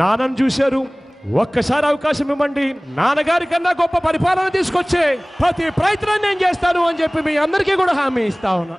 నాన్నను చూశారు. ఒక్కసారి అవకాశం ఇవ్వండి, నాన్నగారి కన్నా గొప్ప పరిపాలన తీసుకొచ్చే ప్రతి ప్రయత్నం నేను చేస్తాను అని చెప్పి మీ అందరికీ కూడా హామీ ఇస్తా ఉన్నా.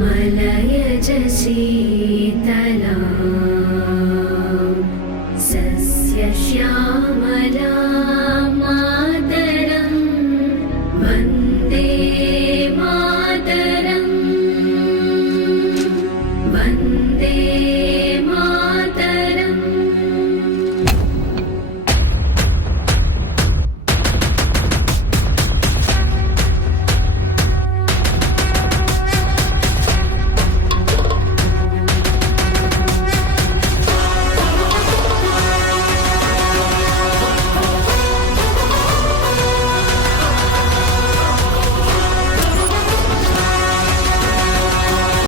मलयज शीतलाम्